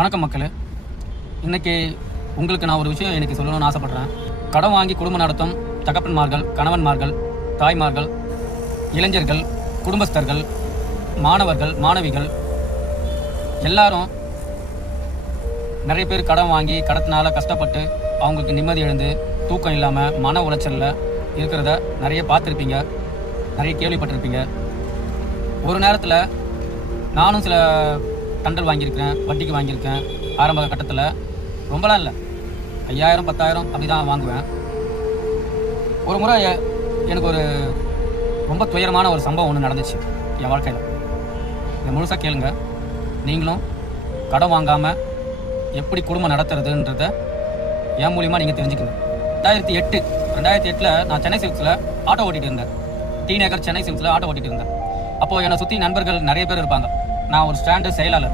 வணக்கம் மக்களே. இன்றைக்கி உங்களுக்கு நான் ஒரு விஷயம் எனக்கு சொல்லணும்னு ஆசைப்பட்றேன். கடன் வாங்கி குடும்பம் நடத்தும் தகப்பன்மார்கள், கணவன்மார்கள், தாய்மார்கள், இளைஞர்கள், குடும்பஸ்தர்கள், மாணவர்கள், மாணவிகள் எல்லாரும் நிறைய பேர் கடன் வாங்கி கடத்தினால கஷ்டப்பட்டு அவங்களுக்கு நிம்மதி எழுந்து தூக்கம் இல்லாமல் மன உளைச்சலில் இருக்கிறத நிறைய பார்த்துருப்பீங்க, நிறைய கேள்விப்பட்டிருப்பீங்க. ஒரு நேரத்தில் நானும் சில தண்டல் வாங்கியிருக்கேன், வட்டிக்கு வாங்கியிருக்கேன். ஆரம்ப கட்டத்தில் ரொம்பலாம் இல்லை, 5000 10,000 அப்படி தான் வாங்குவேன். ஒரு முறை எனக்கு ஒரு ரொம்ப துயரமான ஒரு சம்பவம் ஒன்று நடந்துச்சு என் வாழ்க்கையில். இதை முழுசாக கேளுங்க. நீங்களும் கடன் வாங்காமல் எப்படி குடும்பம் நடத்துறதுன்றத என் மூலியமாக நீங்கள் தெரிஞ்சுக்கணும். 2008 நான் சென்னை சில்க்ஸில் ஆட்டோ ஓட்டிகிட்டு இருந்தேன். டி நகர் சென்னை சில்க்ஸில் ஆட்டோ ஓட்டிகிட்டு இருந்தேன். அப்போது என்னை சுற்றி நண்பர்கள் நிறைய பேர் இருப்பாங்க. நான் ஒரு ஸ்டாண்டு செயலாளர்.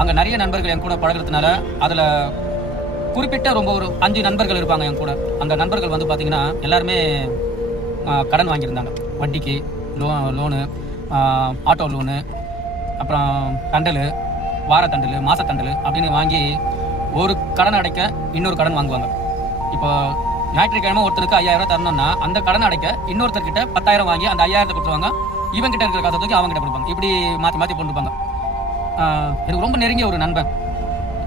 அங்கே நிறைய நண்பர்கள் என் கூட பழகிறதுனால அதில் குறிப்பிட்ட ஒரு 5 நண்பர்கள் இருப்பாங்க என் கூட. அந்த நண்பர்கள் வந்து பார்த்திங்கன்னா எல்லாருமே கடன் வாங்கியிருந்தாங்க. வட்டிக்கு, லோனு, ஆட்டோ லோனு, அப்புறம் தண்டல், வாரத்தண்டல், மாதத்தண்டல் அப்படின்னு வாங்கி ஒரு கடன் அடைக்க இன்னொரு கடன் வாங்குவாங்க. இப்போ ஞாயிற்றுக்கிழமை ஒருத்தருக்கு 5000 தரணும்னா அந்த கடன் அடைக்க இன்னொருத்தர்கிட்ட 10,000 வாங்கி அந்த 5000 கொடுத்துருவாங்க. இவங்கிட்ட இருக்கிற காசை தூக்கி அவங்ககிட்ட கொடுப்பாங்க. இப்படி மாற்றி மாற்றி போட்டுருப்பாங்க. எனக்கு ரொம்ப நெருங்கிய ஒரு நண்பன்,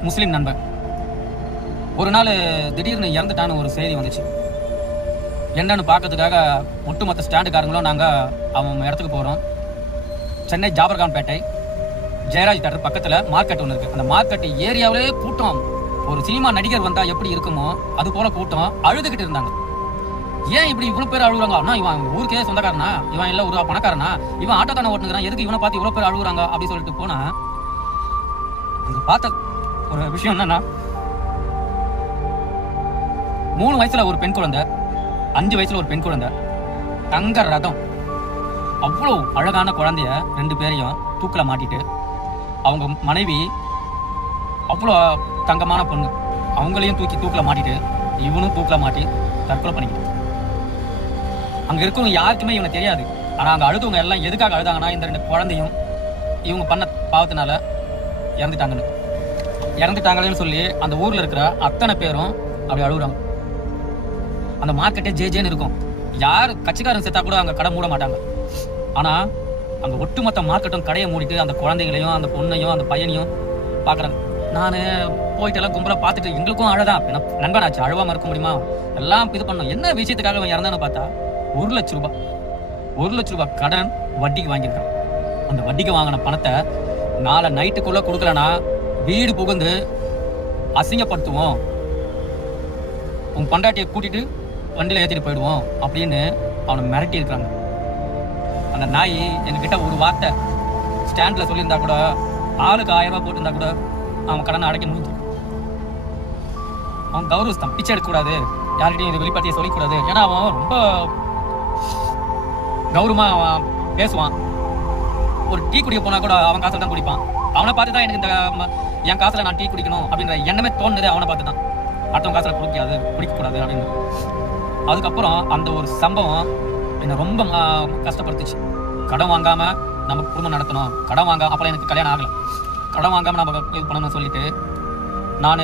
முஸ்லீம் நண்பன், ஒரு நாள் திடீர்னு இறந்துட்டான்னு ஒரு செய்தி வந்துச்சு. என்னன்னு பார்க்கறதுக்காக ஒட்டுமொத்த ஸ்டாண்டுக்காரங்களும் நாங்கள் அவன் இடத்துக்கு போகிறோம். சென்னை ஜாபர்கான்பேட்டை ஜெயராஜ் தேட்டர் பக்கத்தில் மார்க்கெட் ஒன்று இருக்குது. அந்த மார்க்கெட் ஏரியாவிலே கூட்டம். ஒரு சினிமா நடிகர் வந்தால் எப்படி இருக்குமோ அது போல் கூட்டம். அழுதுகிட்டு இருந்தாங்க. ஏன் இப்படி இவ்வளோ பேர் அழுகுறாங்க? அண்ணா, இவன் ஊருக்கே சொந்தக்காரனா? இவன் இல்லை ஒரு பணக்காரனா? இவன் ஆட்டோக்கான ஓட்டுங்கிறான், எதுக்கு இவனை பார்த்து இவ்வளோ பேர் அழுகுறாங்க அப்படின்னு சொல்லிட்டு போனால் அங்கே பார்த்த ஒரு விஷயம் என்னன்னா, 3 வயசுல ஒரு பெண் குழந்தை, 5 வயசுல ஒரு பெண் குழந்தை, தங்க ரதம், அவ்வளோ அழகான குழந்தைய 2 பேரையும் தூக்கில் மாட்டிட்டு, அவங்க மனைவி அவ்வளோ தங்கமான பொண்ணு, அவங்களையும் தூக்கில் மாட்டிட்டு இவனும் தூக்கில் மாட்டி தற்கொலை பண்ணிக்கிட்டு. அங்கே இருக்கவங்க யாருக்குமே இவனை தெரியாது. ஆனால் அங்கே அழுதவங்க எல்லாம் எதுக்காக அழுதாங்கன்னா, இந்த 2 குழந்தையும் இவங்க பண்ண பாவத்தினால இறந்துட்டாங்களேன்னு சொல்லி அந்த ஊரில் இருக்கிற அத்தனை பேரும் அப்படி அழுகுறாங்க. அந்த மார்க்கெட்டே ஜேன்னு இருக்கும். யார் கட்சிக்காரன் செத்தா கூட அங்கே கடை மூட மாட்டாங்க. ஆனால் அங்கே ஒட்டுமொத்த மார்க்கெட்டும் கடையை மூடிட்டு அந்த குழந்தைகளையும் அந்த பொண்ணையும் அந்த பையனையும் பார்க்குறாங்க. நான் போயிட்டு எல்லாம் கும்பலாக பார்த்துட்டு எங்களுக்கும் அழதான். நண்பனாச்சு, அழுவாமல் இருக்க முடியுமா? எல்லாம் இது பண்ணோம். என்ன விஷயத்துக்காக அவன் இறந்தான்னு பார்த்தா 1 லட்ச ரூபாய் கடன் வட்டிக்கு வாங்கியிருக்கான். அந்த வட்டிக்கு வாங்கின பணத்தை நாளை நைட்டுக்குள்ளே கொடுக்கலனா வீடு புகுந்து அசிங்கப்படுத்துவோம், உன் பண்டாட்டியை கூட்டிட்டு வண்டியில் ஏற்றிட்டு போயிடுவோம் அப்படின்னு அவனை மிரட்டி இருக்கிறாங்க. அந்த நாய் எங்ககிட்ட ஒரு வார்த்தை ஸ்டாண்டில் சொல்லியிருந்தா கூட, ஆளுக்கு 1000 ரூபாய் போட்டிருந்தா கூட அவன் கடனை அடைக்க முடிஞ்சு. அவன் கௌரவஸ்தான், பிச்சை எடுக்கக்கூடாது, யார்கிட்டையும் இது வெளிப்பாட்டியை சொல்லிக்கூடாது. ஏன்னா அவன் ரொம்ப கௌரவமாக அவன் பேசுவான். ஒரு டீ குடிக்க போனால் கூட அவன் காசில் தான் குடிப்பான். அவனை பார்த்து தான் எனக்கு என் காசில் நான் டீ குடிக்கணும் அப்படின்ற எண்ணமே தோணுது. அவனை பார்த்து தான் அடுத்தவன் காசில் குடிக்கக்கூடாது அப்படின்னு. அதுக்கப்புறம் அந்த ஒரு சம்பவம் என்னை ரொம்ப கஷ்டப்படுத்துச்சு. கடன் வாங்காமல் நம்ம குடும்பம் நடத்தணும், கடன் வாங்க. அப்போ எனக்கு கல்யாணம் ஆகலை. கடன் வாங்காமல் நம்ம இது பண்ணணும்னு சொல்லிட்டு நான்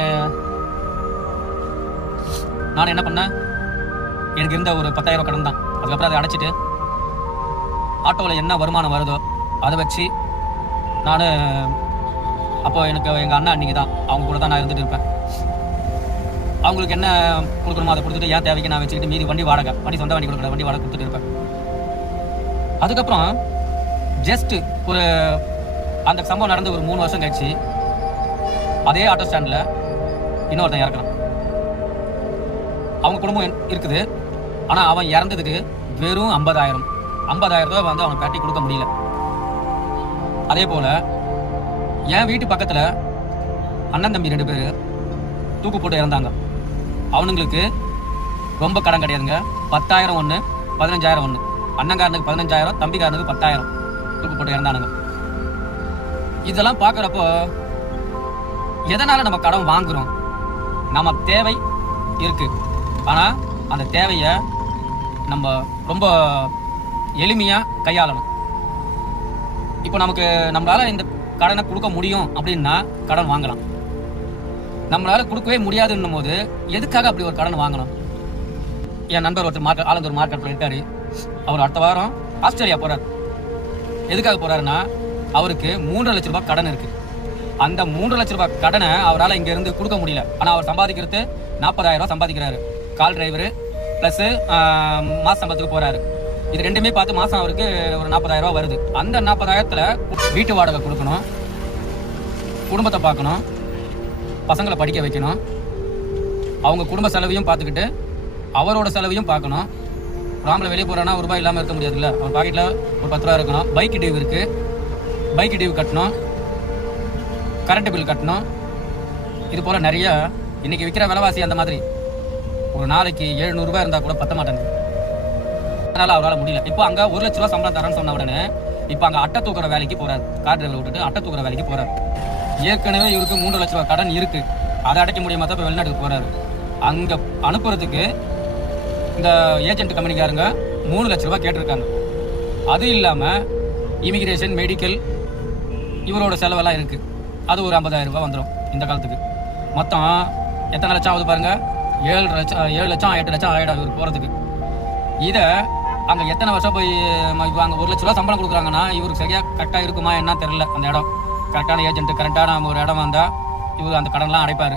என்ன பண்ணேன், எனக்கு இருந்த ஒரு 10,000 கடன் தான். அதுக்கப்புறம் அதை அடைச்சிட்டு ஆட்டோவில் என்ன வருமானம் வருதோ அதை வச்சு நான் அப்போ எனக்கு எங்கள் அண்ணா அன்றைக்கி தான், அவங்க கூட தான் நான் இருந்துகிட்டு இருப்பேன். அவங்களுக்கு என்ன கொடுக்கணுமோ அதை கொடுத்துட்டு என் தேவைக்கு நான் வச்சுக்கிட்டு மீதி வண்டி சொந்த வண்டி கொடுக்குற வண்டி வாடகை கொடுத்துட்டு இருப்பேன். அதுக்கப்புறம் ஜஸ்ட்டு ஒரு அந்த சம்பவம் நடந்து ஒரு 3 வருஷம் கழிச்சு அதே ஆட்டோ ஸ்டாண்டில் இன்னொருத்தன் இறக்குறான். அவங்க குடும்பம் இருக்குது. ஆனால் அவன் இறந்ததுக்கு வெறும் 50,000 ரூபாய் வந்து அவனை கட்டி கொடுக்க முடியல. அதே போல் என் வீட்டு பக்கத்தில் அண்ணன் தம்பி 2 பேர் தூக்கு போட்டு இறந்தாங்க. அவனுங்களுக்கு ரொம்ப கடன் கிடையாதுங்க. 10,000 ஒன்று, 15,000 ஒன்று. அண்ணங்காரனுக்கு 15,000, தம்பிக்காரனுக்கு 10,000 தூக்கு போட்டு இறந்தானுங்க. இதெல்லாம் பார்க்குறப்போ எதனால் நம்ம கடன் வாங்குகிறோம்? நம்ம தேவை இருக்குது. ஆனால் அந்த தேவையை நம்ம ரொம்ப எளிமையாக கையாளணும். இப்போ நம்மளால் இந்த கடனை கொடுக்க முடியும் அப்படின்னா கடன் வாங்கலாம். நம்மளால கொடுக்கவே முடியாதுன்னும் போது எதுக்காக அப்படி ஒரு கடன் வாங்கணும்? என் நண்பர் ஒருத்தர் ஆலந்தூர் மார்க்கெட்டில் இருக்காரு. அவர் அடுத்த வாரம் ஆஸ்திரேலியா போறாரு. எதுக்காக போறாருன்னா அவருக்கு 3.5 லட்ச ரூபாய் கடன் இருக்கு. அந்த 3 லட்ச ரூபாய் கடனை அவரால் இங்க இருந்து கொடுக்க முடியல. ஆனா அவர் சம்பாதிக்கிறது 40,000 ரூபாய் சம்பாதிக்கிறாரு. கால் டிரைவரு பிளஸ் மாச சம்பளத்துக்கு போறாரு. இது ரெண்டுமே பார்த்து மாசம் அவருக்கு ஒரு 40,000 ரூபாய் வருது. அந்த 40,000த்துல வீட்டு வாடகை கொடுக்கணும், குடும்பத்தை பார்க்கணும், பசங்களை படிக்க வைக்கணும், அவங்க குடும்ப செலவையும் பார்த்துக்கிட்டு அவரோட செலவையும் பார்க்கணும். ராமில் வெளியே போறான்னா ஒரு ரூபாய் இல்லாமல் இருக்க முடியாதுல்ல. அவர் பாக்கெட்டில் ஒரு 10 ரூபா இருக்கணும். பைக் டியூ இருக்கு, பைக் டியூ கட்டணும், கரண்ட் பில் கட்டணும். இது போல நிறைய இன்னைக்கு விற்கிற விலைவாசி அந்த மாதிரி ஒரு நாளைக்கு 700 ரூபாய் இருந்தால் கூட பத்த மாட்டேங்குது. அதனால அவரால் முடியல. இப்போ அங்கே 1 லட்ச ரூபா சம்பளம் தரேன்னு சொன்ன உடனே இப்போ அங்கே அட்டை தூக்குற வேலைக்கு போறாரு. கார் டிரைவர் விட்டுட்டு அட்டை தூக்குற வேலைக்கு போறாரு. ஏற்கனவே இவருக்கு 3 லட்ச ரூபாய் கடன் இருக்கு. அதை அடைக்க முடியாம தான் இப்போ வெளிநாட்டுக்கு போறாரு. அங்கே அனுப்புறதுக்கு இந்த ஏஜென்ட் கம்பெனிக்காரங்க 3 லட்ச ரூபாய் கேட்டிருக்காங்க. அது இல்லாமல் இமிகிரேஷன், மெடிக்கல் இவரோட செலவெல்லாம் இருக்கு. அது ஒரு 50,000 ரூபாய் வந்துடும் இந்த காலத்துக்கு. மொத்தம் எத்தனை லட்சம் ஆகுது பாருங்க? 7 லட்சம் 8 லட்சம் ஆகிடும் இவர் போகிறதுக்கு. இதை அங்கே எத்தனை வருஷம் போய் இப்போ அங்கே 1 லட்ச ரூபா சம்பளம் கொடுக்குறாங்கன்னா இவருக்கு சரியாக கரெக்டாக இருக்குமா என்ன தெரியல. அந்த இடம் கரெக்டான ஏஜென்ட், கரெக்டான ஒரு இடம் வந்தால் இவர் அந்த கடன்லாம் அடைப்பார்.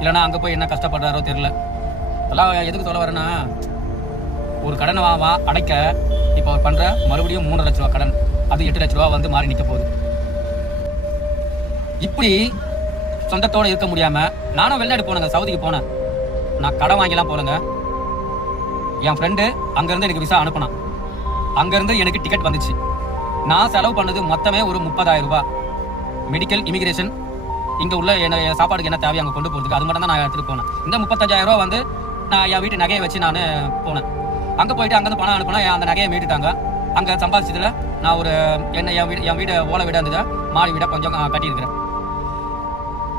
இல்லைனா அங்கே போய் என்ன கஷ்டப்படுறாரோ தெரியல. அதெல்லாம் எதுக்கு சொல்ல வரேன்னா, ஒரு கடனை அடைக்க இப்போ அவர் பண்ணுற மறுபடியும் 3 லட்ச ரூபா கடன், அது 8 லட்ச ரூபா வந்து மாறி நிற்க போகுது. இப்படி சொந்தத்தோடு இருக்க முடியாமல் நானும் வெளிநாடு போனேங்க, சவுதிக்கு போனேன். நான் கடன் வாங்கிலாம் போனேங்க. என் ஃப்ரெண்டு அங்கேருந்து எனக்கு விசா அனுப்பினான். அங்கேருந்து எனக்கு டிக்கெட் வந்துச்சு. நான் செலவு பண்ணது மொத்தமே ஒரு 30,000 ரூபாய். மெடிக்கல், இமிகிரேஷன், இங்கே உள்ள என்ன சாப்பாடுக்கு என்ன தேவையை அங்கே கொண்டு போகிறதுக்கு அது மட்டும் தான் நான் எடுத்துகிட்டு போனேன். இந்த 35,000 ரூபா வந்து நான் என் வீட்டு நகையை வச்சு நான் போனேன். அங்கே போயிட்டு அங்கேருந்து பணம் அனுப்பினா அந்த நகையை மீட்டுட்டாங்க. அங்கே சம்பாதிச்சதில் நான் ஒரு என் வீடு ஓலை வீடாக இருந்தது, மாடி வீடாக கொஞ்சம் கட்டியிருக்கிறேன்.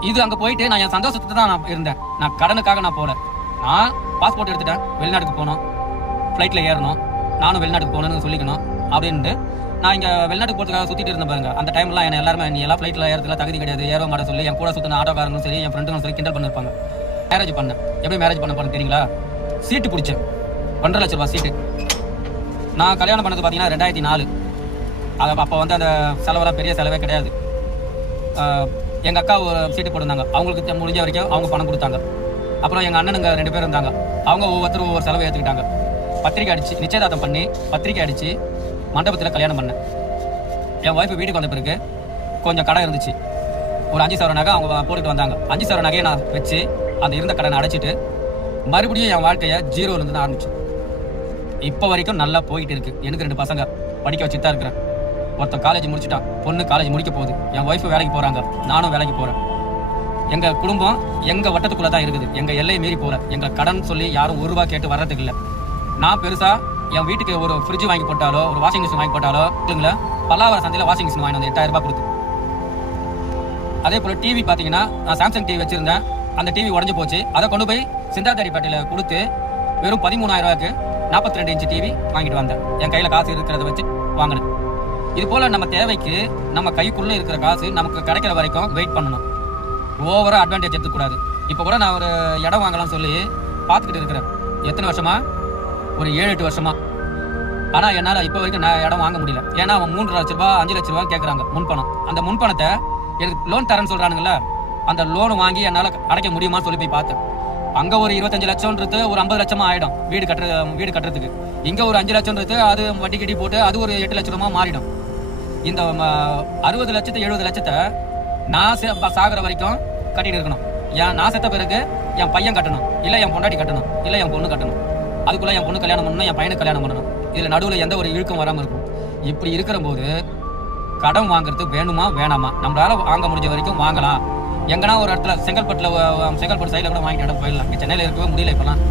இது அங்கே போயிட்டு நான் என் சந்தோஷத்தை தான் நான் இருந்தேன். நான் கடனுக்காக நான் போகல. நான் பாஸ்போர்ட் எடுத்துட்டேன், வெளிநாட்டுக்கு போகணும், ஃப்ளைட்டில் ஏறணும், நானும் வெளிநாட்டுக்கு போகணுன்னு சொல்லிக்கணும் அப்படின்ட்டு நான் இங்கே வெளிநாட்டுக்கு போகிறதுக்காக சுற்றிட்டு இருந்தேன் பாருங்க. அந்த டைம்லாம் என்ன எல்லாருமே நீ எல்லாம் ஃப்ளைட்டில் ஏறதுல தகுதி கிடையாது, ஏற மாட்ட சொல்லி என் கூட சுற்றின ஆட்டோக்காரங்களும் சரி, என் ஃப்ரெண்டுங்களும் சரி கிண்டல் பண்ணிருப்பாங்க. மேரேஜ் பண்ணேன். எப்படி மேரேஜ் பண்ண போகிறேன் தெரியுங்களா? சீட்டு பிடிச்சேன், 1.5 லட்ச ரூபா சீட்டு. நான் கல்யாணம் பண்ணது பார்த்தீங்கன்னா 2004. அது அப்போ வந்து அந்த செலவெல்லாம் பெரிய செலவே கிடையாது. எங்கள் அக்கா ஒரு சீட்டு போட்டிருந்தாங்க, அவங்களுக்கு முடிஞ்ச வரைக்கும் அவங்க பணம் கொடுத்தாங்க. அப்புறம் எங்கள் அண்ணனுங்க 2 பேர் இருந்தாங்க, அவங்க ஒவ்வொருத்தரும் ஒவ்வொரு செலவை ஏற்றுக்கிட்டாங்க. பத்திரிக்கை அடித்து நிச்சயதார்த்தம் பண்ணி பத்திரிக்கை அடித்து மண்டபத்தில் கல்யாணம் பண்ணேன். என் ஒய்ஃபு வீட்டுக்கு வந்த பிறகு கொஞ்சம் கடை இருந்துச்சு. ஒரு 5,000 நகை அவங்க போட்டுட்டு வந்தாங்க. 5,000 நகையை நான் வச்சு அந்த இருந்த கடனை அடைச்சிட்டு மறுபடியும் என் வாழ்க்கையை 0லேருந்து தான் ஆரம்பிச்சு. இப்போ வரைக்கும் நல்லா போயிட்டு இருக்கு. எனக்கு 2 பசங்க படிக்க வச்சுட்டு தான் இருக்கிறேன். ஒருத்தன் காலேஜ் முடிச்சுட்டான், பொண்ணு காலேஜ் முடிக்க போகுது. என் ஒய்ஃபு வேலைக்கு போகிறாங்க, நானும் வேலைக்கு போகிறேன். எங்கள் குடும்பம் எங்கள் வட்டத்துக்குள்ளே தான் இருக்குது. எங்கள் எல்லையை மீறி போகல. எங்கள் கடன் சொல்லி யாரும் 1 ரூபா கேட்டு வர்றதுக்கு இல்லை. நான் பெருசாக என் வீட்டுக்கு ஒரு ஃப்ரிட்ஜ் வாங்கி போட்டாலோ ஒரு வாஷிங் மிஷின் வாங்கி போட்டாலோ இல்லைங்களா, பல்லாவர சந்தையில் வாஷிங் மிஷின் வாங்கி வந்து 8,000 ரூபாய் கொடுத்து. அதே போல் டிவி பார்த்தீங்கன்னா நான் சாம்சங் டிவி வச்சுருந்தேன். அந்த டிவி உடஞ்சி போச்சு. அதை கொண்டு போய் சிந்தாதாரிப்பேட்டையில் கொடுத்து வெறும் 13,000 ரூபாய்க்கு 42 இன்ச்சு டிவி வாங்கிட்டு வந்தேன். என் கையில் காசு இருக்கிறத வச்சு வாங்கினேன். இது போல் நம்ம தேவைக்கு நம்ம கைக்குள்ளே இருக்கிற காசு நமக்கு கிடைக்கிற வரைக்கும் வெயிட் பண்ணணும். ஓவராக அட்வான்டேஜ் எடுத்துக்கூடாது. இப்போ கூட நான் ஒரு இடம் வாங்கலாம்னு சொல்லி பார்த்துக்கிட்டு இருக்கிறேன். எத்தனை வருஷமா? ஒரு 7-8 வருஷமா. ஆனால் என்னால் இப்போ வரைக்கும் நான் இடம் வாங்க முடியல. ஏன்னா அவன் 3 லட்ச ரூபா 5 லட்ச ரூபா கேட்குறாங்க முன்பணம். அந்த முன்பணத்தை எனக்கு லோன் தரேன்னு சொல்கிறானுங்களா, அந்த லோன் வாங்கி என்னால் அடைக்க முடியுமான்னு சொல்லி போய் பார்த்தேன். அங்கே ஒரு 25 லட்சம்ன்றது ஒரு 50 லட்சமா ஆகிடும் வீடு கட்டுறதுக்கு. இங்கே ஒரு 5 லட்சம்ன்றது அது வட்டி கட்டி போட்டு அது ஒரு 8 லட்ச ரூபா மாறிடும். இந்த 60 லட்சத்தை 70 லட்சத்தை நான் சாகிற வரைக்கும் கட்டிட்டு இருக்கணும். நான் செத்த பிறகு என் பையன் கட்டணும், இல்லை என் பொண்டாட்டி கட்டணும், இல்லை என் பொண்ணு கட்டணும். அதுக்குள்ளே என் பொண்ணு கல்யாணம் பண்ணணும், என் பையனுக்கு கல்யாணம் பண்ணணும். இதில் நடுவில் எந்த ஒரு இழுக்கம் வராமல் இருக்கும். இப்படி இருக்கிற போது கடன் வாங்குறது வேணுமா வேணாமா? நம்மளால வாங்க முடிஞ்ச வரைக்கும் வாங்கலாம். எங்கன்னா ஒரு இடத்துல செங்கல்பட்டு சைடில் கூட வாங்கிட்டு இடம் போயிடலாம். இங்கே சென்னையில் இருக்கவே முடியல. இப்போலாம்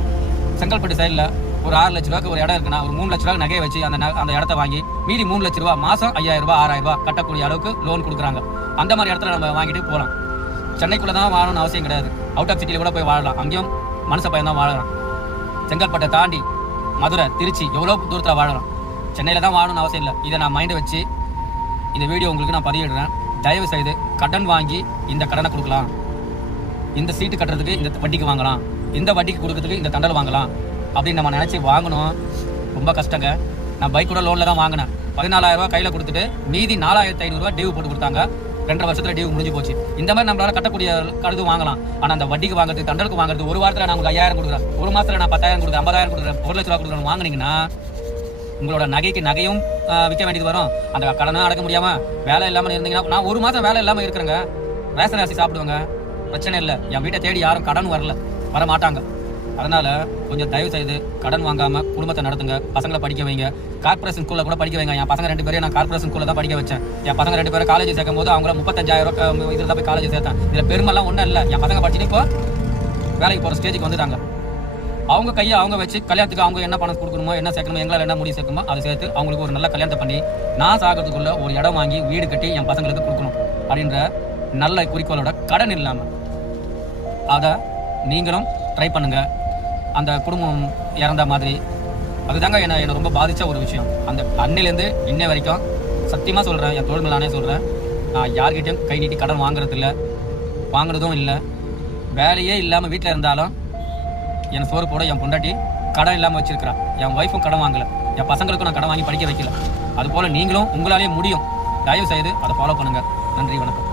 செங்கல்பட்டு சைடில் ஒரு 6 லட்ச ரூபாய்க்கு ஒரு இடம் இருக்குன்னா ஒரு 3 லட்ச ரூபாய்க்கு நகையை வச்சு அந்த இடத்த வாங்கி மீதி 3 லட்ச ரூபா மாதம் 5,000 ரூபாய் 6,000 ரூபாய் கட்டக்கூடிய அளவுக்கு லோன் கொடுக்குறாங்க. அந்த மாதிரி இடத்துல நம்ம வாங்கிட்டு போகலாம். சென்னைக்குள்ளே தான் வாழணும்னு அவசியம் கிடையாது. அவுட் ஆஃப் சிட்டியில் கூட போய் வாழலாம். அங்கேயும் மனுஷ பையன் தான் வாழலாம். செங்கல்பட்டை தாண்டி மதுரை, திருச்சி எவ்வளோ தூரத்தில் வாழலாம். சென்னையில் தான் வாழணும்னு அவசியம் இல்லை. இதை நான் மைண்டை வச்சு இந்த வீடியோ உங்களுக்கு நான் பதிவிடுறேன். தயவு செய்து கடன் வாங்கி இந்த கடனை கொடுக்கலாம். இந்த சீட்டு கட்டுறதுக்கு இந்த வட்டிக்கு வாங்கலாம், இந்த வட்டிக்கு கொடுக்கறதுக்கு இந்த தண்டல் வாங்கலாம் அப்படின்னு நம்ம நினச்சி வாங்கணும். ரொம்ப கஷ்டங்க. நான் பைக் கூட லோனில் தான் வாங்கினேன். 14,000 ரூபா கையில் கொடுத்துட்டு மீதி 4,500 ரூபா டியூ போட்டு கொடுத்தாங்க. 2.5 வருஷத்தில் டியூ முடிஞ்சு போச்சு. இந்த மாதிரி நம்மளால கட்டக்கூடிய கருது வாங்கலாம். ஆனால் அந்த வட்டிக்கு வாங்குறது, தண்டலுக்கு வாங்குறது, ஒரு வாரத்தில் நான் உங்களுக்கு 5,000 கொடுக்குறேன், ஒரு மாதத்தில் நான் 10,000 கொடுக்குறேன், 50,000 கொடுக்குறேன், 1 லட்ச ரூபா கொடுக்குறேன் வாங்கினீங்கன்னா உங்களோட நகைக்கு நகையும் விற்க வேண்டியது வரும். அந்த கடனை அடக்க முடியாமல் வேலை இல்லாமல் இருந்தீங்கன்னா, நான் 1 மாதம் வேலை இல்லாமல் இருக்கிறேங்க, ரேஷன் அரிசி சாப்பிடுவேங்க, பிரச்சனை இல்லை. என் வீட்டை தேடி யாரும் கடன் வர மாட்டாங்க. அதனால் கொஞ்சம் தயவு செய்து கடன் வாங்காமல் குடும்பத்தை நடத்துங்க. பசங்களை படிக்க வைங்க. கார்பரேஷன் ஸ்கூலில் கூட படிக்க வைங்க. என் பசங்க 2 பேரையும் நான் கார்பரேஷன் ஸ்கூலில் தான் படிக்க வச்சேன். என் பசங்க 2 பேரும் காலேஜ் சேர்க்கும் போது அவங்கள 35,000 இதில் தான் போய் காலேஜ் சேர்த்தேன். இதில் பெருமெல்லாம் ஒன்றும் இல்லை. என் பசங்க படிச்சுட்டு இப்போ வேலைக்கு போகிற ஸ்டேஜுக்கு வந்துட்டாங்க. அவங்க கையை அவங்க வச்சு கல்யாணத்துக்கு அவங்க என்ன பணம் கொடுக்கணுமோ, என்ன சேர்க்கணுமோ, எங்களால் என்ன முடிவு சேர்க்கணுமோ அதை சேர்த்து அவங்களுக்கு ஒரு நல்ல கல்யாணத்தை பண்ணி நான் சாகிறதுக்குள்ள ஒரு இடம் வாங்கி வீடு கட்டி என் பசங்களுக்கு கொடுக்கணும் அப்படின்ற நல்ல குறிக்கோளோட கடன் இல்லாமல் அதை நீங்களும் ட்ரை பண்ணுங்கள். அந்த குடும்பம் இறந்த மாதிரி அதுதாங்க என்னை ரொம்ப பாதித்த ஒரு விஷயம். அந்த அன்னிலேருந்து இன்னை வரைக்கும் சத்தியமாக சொல்கிறேன், என் தோள் மேலானே சொல்கிறேன், நான் யார்கிட்டையும் கை நீட்டி கடன் வாங்குறதும் இல்லை. வேலையே இல்லாமல் வீட்டில் இருந்தாலும் என் சோறு போட என் பொண்டாட்டி கடன் இல்லாமல் வச்சிருக்கிறா. என் ஒய்ஃபும் கடன் வாங்கலை. என் பசங்களுக்கும் நான் கடன் வாங்கி படிக்க வைக்கல. அதுபோல் நீங்களும் உங்களாலேயே முடியும். தயவு செய்து அதை ஃபாலோ பண்ணுங்கள். நன்றி, வணக்கம்.